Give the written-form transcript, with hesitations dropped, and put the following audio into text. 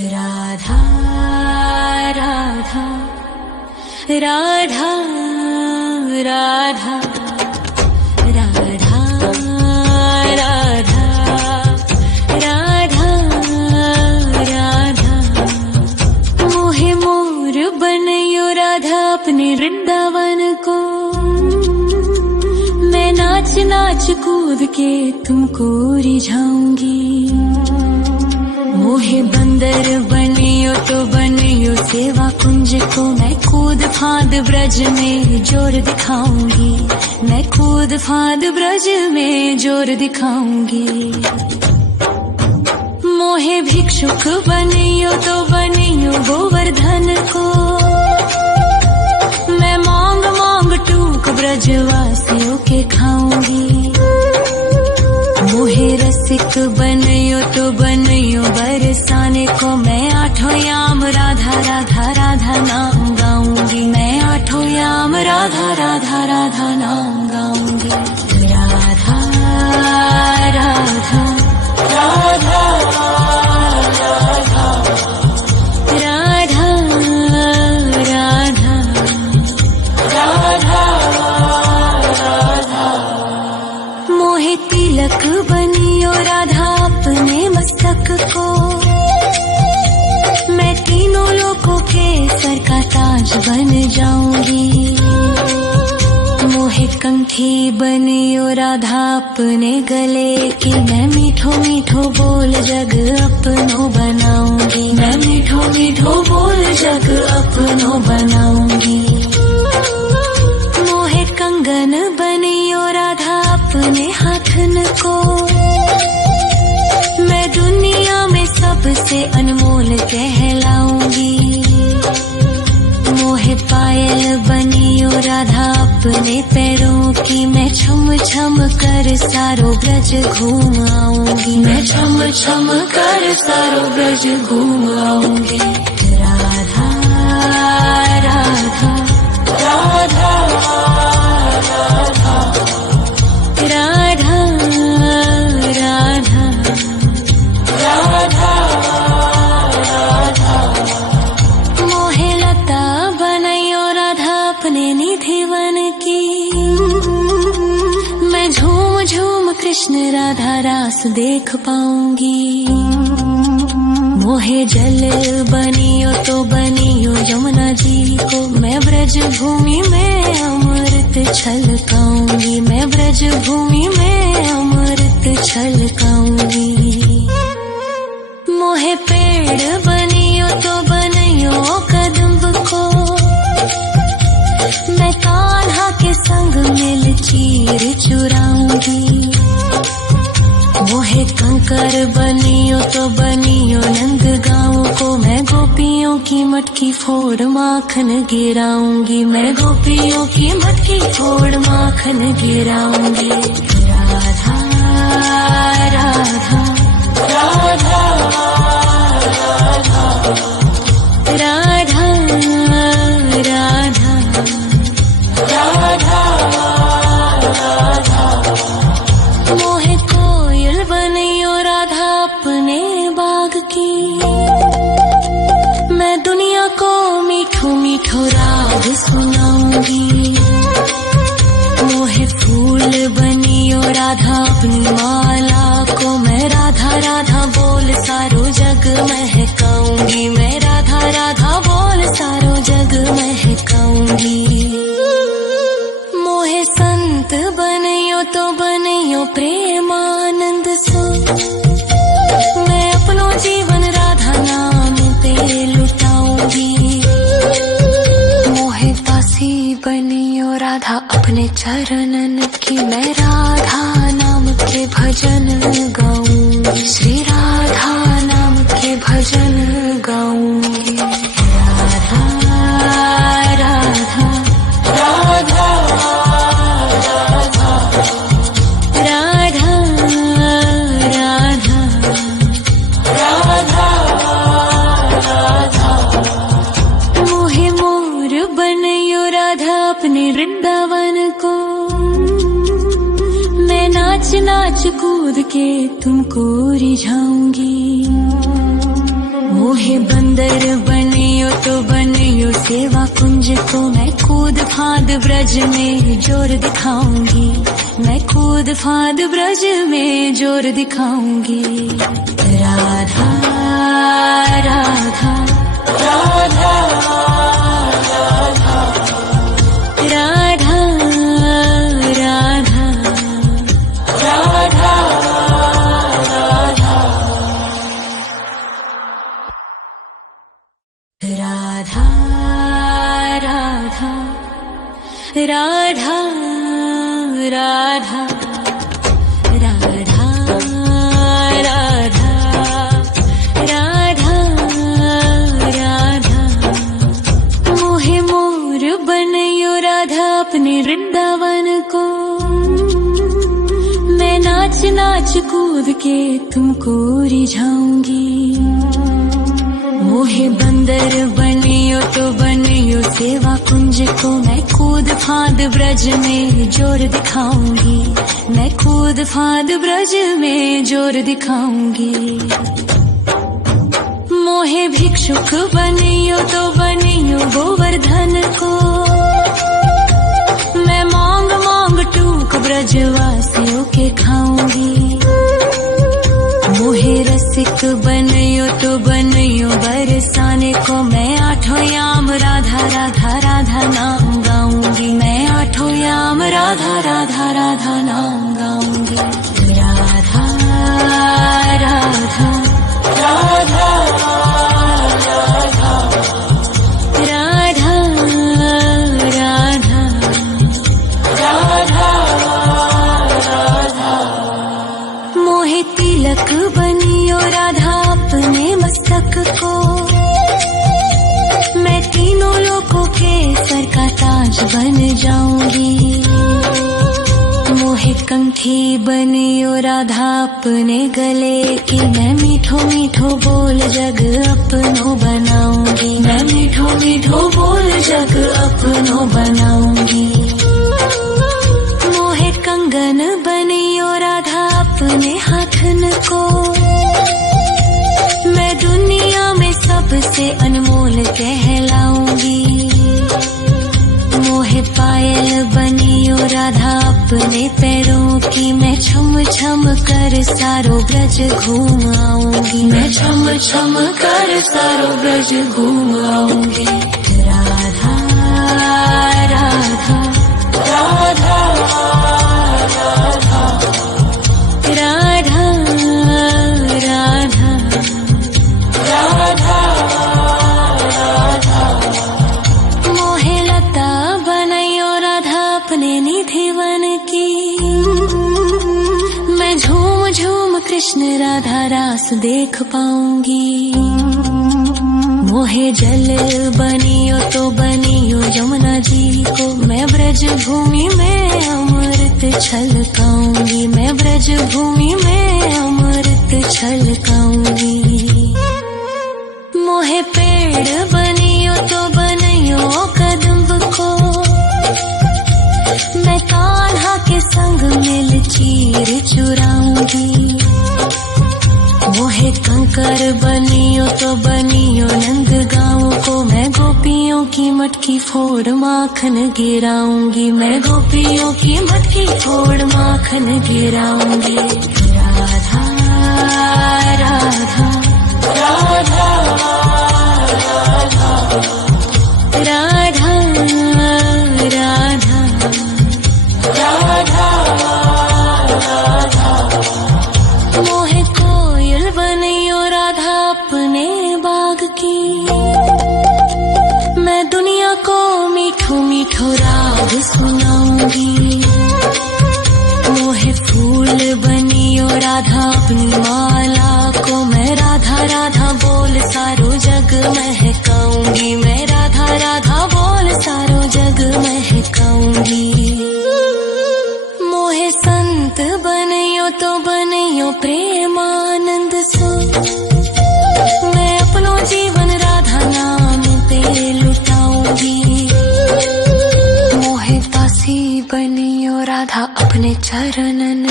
राधा राधा राधा राधा राधा राधा राधा राधा मोहे मोर बनयो राधा अपने वृंदावन को। मैं नाच नाच कूद के तुमको रिझाऊंगी। मोहे बंदर बनियो तो बनियो सेवा कुंज को। मैं कूद फांद ब्रज में जोर दिखाऊंगी। मैं कूद फांद ब्रज में जोर दिखाऊंगी। मोहे भिक्षुक बनियो तो बनियो गोवर्धन को। मैं मांग मांग टूक ब्रजवासियों के खाऊंगी। मोहे रसिक बनियो तो बनियो बरसाने को। मैं आठों याम राधा राधा राधा नाम गाऊंगी। मैं आठों याम राधा राधा राधा नाम गाऊंगी। राधा राधा राधा राधा राधा राधा राधा मोहे तिलक बनियो राधा अपने मस्तक को। मैं तीनों लोगों के सर का ताज बन जाऊंगी। मोहे कंठी बनियो राधा अपने गले की। मैं मीठो मीठो बोल जग अपनो बनाऊंगी। मैं मीठो मीठो बोल जग अपनो बनाऊंगी। मोहे कंगन बनियो राधा अपने हाथन को। मैं दुनिया में सबसे अनमोल कहलाऊंगी। मोहे पायल बनियो राधा अपने पैरों की। मैं छम छम कर सारो ब्रज घूम आऊंगी। मैं छम छम कर सारो ब्रज घूम आऊंगी। राधा राधा राधा राधा राधा राधा राधा मोहे लता बनयो राधा अपने निधि वन की। मैं झूम झूम कृष्ण राधा रास देख पाऊंगी। मोहे जल बनियो तो बनियो यमुना जी को। मैं ब्रज भूमि में अमृत छलकाऊंगी। मैं ब्रज भूमि में अमृत छलकाऊंगी। मोहे पेड़ बनियो तो बनियो कदम्ब को। मैं कान्हा के संग मिल चीर चुराऊंगी। मोहे कंकर बनियो तो बनियो नंद गाँव को। मैं गोपियों की मटकी फोड़ माखन गिराऊंगी। मैं गोपियों की मटकी फोड़ माखन गिराऊंगी। राधा राधा राधा राधा राधा राधा राधा मोहे कोयल बनियो राधा अपने बाग की। मैं दुनिया को मीठो मीठो राग सुनाऊंगी। मोहे फूल बनियो राधा अपनी माला को। मैं राधा राधा बोल सारो जग महकाऊंगी। मैं राधा राधा बोल सारो जग महकाऊंगी। मोहे संत बनियो तो बनियो प्रेमानंद सो। मैं अपनो जीवन राधा नाम पे लुटाऊंगी। मोहे दासी बनियो राधा अपने चरणन की। मैं राधा नाम के भजन गाऊंगी। श्री राधा नाम के भजन गाऊंगी। राधा राधा राधा राधा राधा राधा राधा मोहे मोर बनयो राधा अपने वृंदावन को। मैं नाच नाच कूद के तुमको रिझाऊंगी। मोहे बंदर बनियो तो बनियो सेवा कुंज को मैं कूद फाद ब्रज में जोर दिखाऊंगी, मैं कूद फाद ब्रज में जोर दिखाऊंगी। राधा राधा राधा राधा राधा राधा राधा राधा राधा राधा राधा राधा राधा राधा मोहे मोर बनयो राधा अपने वृंदावन को, मैं नाच नाच कूद के तुमको रिझाऊंगी। मोहे बंदर बनियो तो बनियो सेवा कुंज को मैं कूद फाद ब्रज में जोर दिखाऊंगी, मैं कूद फाद ब्रज में जोर दिखाऊंगी। मोहे भिक्षुक बनियो तो बनियो गोवर्धन को, मैं मांग मांग टूक ब्रजवासियों के खाऊंगी। मोहे रसिक बनियो तो बनियो बरसाने को, मैं आठों याम राधा राधा राधा नाम गाऊंगी, मैं आठों याम राधा राधा राधा नाम गाऊंगी। राधा राधा राधा राधा राधा राधा राधा मोहे तिलक बनियो राधा अपने मस्तक को, मैं तीनों लोगों के सर का ताज बन जाऊंगी। मोहे कंठी बनियो राधा अपने गले की, मैं मीठो मीठो बोल जग अपनो बनाऊंगी, मैं मीठो मीठो बोल जग अपनो बनाऊंगी। मोहे कंगन बनियो राधा अपने हाथन को, मैं दुनिया में सबसे अनमोल कहलाऊंगी। मोहे पायल बनियो राधा अपने पैरों की, मैं छम छम कर सारो ब्रज घूम आऊंगी, मैं छम छम कर सारो ब्रज घूम आऊंगी। राधा राधा राधा राधा राधा राधा राधा मोहे लता बनयो राधा अपने निधि वन की, मैं झूम झूम कृष्ण राधा रास देख पाऊंगी। मोहे जल बनियो तो बनियो यमुना जी को, मैं ब्रज भूमि में अमृत छलकाऊंगी, मैं ब्रज भूमि में अमृत छलकाऊंगी। मोहे पेड़ बनियो तो बनियो कदम्ब को, मैं कान्हा के संग मिल चीर चुराऊंगी। मोहे कंकर बनियो तो बनियो नंद गाँव को, मैं गोपियों की मटकी फोड़ माखन गिराऊंगी, मैं गोपियों की मटकी फोड़ माखन गिराऊंगी। राधा राधा राधा राधा राधा राधा राधा मोहे कोयल बनियो राधा अपने बाग की, मैं दुनिया को मीठो मीठो राग सुनाऊंगी। मोहे फूल बनियो राधा अपनी माला को, मैं राधा राधा बोल सारो जग महकाऊंगी, मैं राधा राधा बोल सारो जग महकाऊंगी। मोहे संत बनियो तो बनियो प्रेमानंद सो, मैं अपनो जीवन राधा नाम पे लुटाऊंगी। मोहे दासी बनियो राधा अपने चरणन